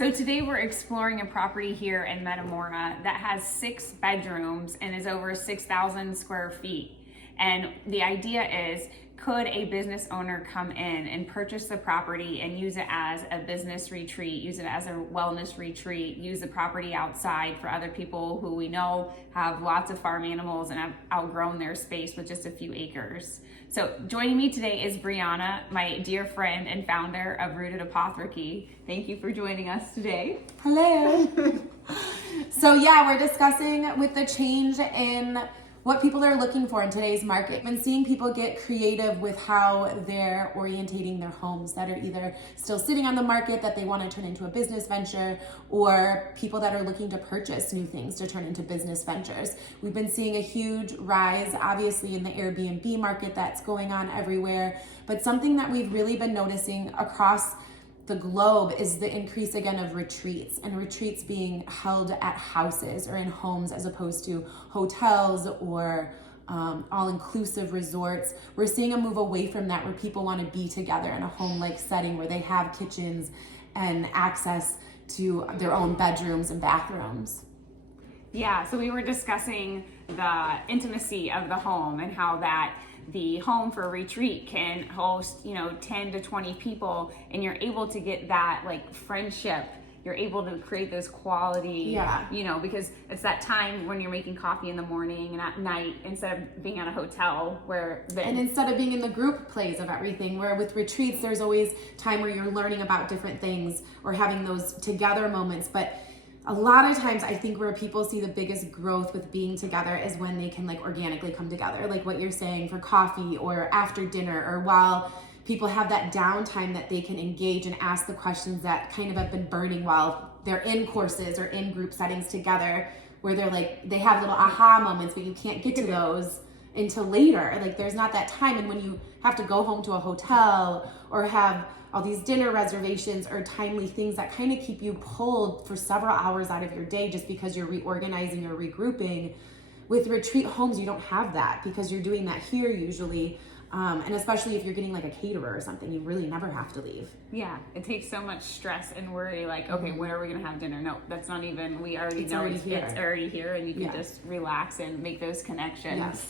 So today we're exploring a property here in Metamora that has 6 bedrooms and is over 6,000 square feet. And the idea is, could a business owner come in and purchase the property and use it as a business retreat, use it as a wellness retreat, use the property outside for other people who we know have lots of farm animals and have outgrown their space with just a few acres. So joining me today is Briana, my dear friend and founder of Rooted Apothecary. Thank you for joining us today. Hello. So yeah, we're discussing with the change in what people are looking for in today's market. I've been seeing people get creative with how they're orientating their homes that are either still sitting on the market that they want to turn into a business venture, or people that are looking to purchase new things to turn into business ventures. We've been seeing a huge rise, obviously, in the Airbnb market that's going on everywhere, but something that we've really been noticing across the globe is the increase again of retreats, and retreats being held at houses or in homes as opposed to hotels or all-inclusive resorts. We're seeing a move away from that, where people want to be together in a home-like setting where they have kitchens and access to their own bedrooms and bathrooms. Yeah, so we were discussing the intimacy of the home and how that the home for a retreat can host, 10 to 20 people, and you're able to get that like friendship. You're able to create this quality, because it's that time when you're making coffee in the morning and at night, instead of being at a hotel and instead of being in the group plays of everything, where with retreats, there's always time where you're learning about different things or having those together moments. But a lot of times I think where people see the biggest growth with being together is when they can like organically come together, like what you're saying, for coffee or after dinner, or while people have that downtime that they can engage and ask the questions that kind of have been burning while they're in courses or in group settings together, where they're like, they have little aha moments, but you can't get to those until later. Like there's not that time. And when you have to go home to a hotel or have all these dinner reservations or timely things that kind of keep you pulled for several hours out of your day just because you're reorganizing or regrouping, with retreat homes, you don't have that because you're doing that here usually. And especially if you're getting like a caterer or something, you really never have to leave. Yeah, it takes so much stress and worry, like, okay, where are we going to have dinner? No, that's not even, we already know it's already here, and you can just relax and make those connections. Yes.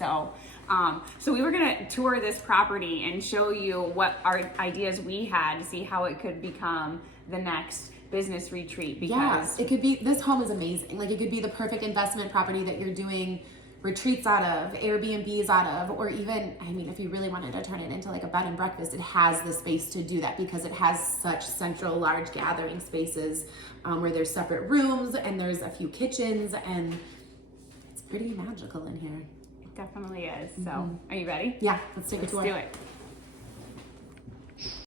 So we were going to tour this property and show you what our ideas we had to see how it could become the next business retreat. Because it could be, this home is amazing. Like it could be the perfect investment property that you're doing retreats out of, Airbnbs out of, or even, if you really wanted to turn it into like a bed and breakfast, it has the space to do that because it has such central large gathering spaces where there's separate rooms and there's a few kitchens, and it's pretty magical in here. It definitely is. So, are you ready? Yeah, let's take a tour. Let's do it.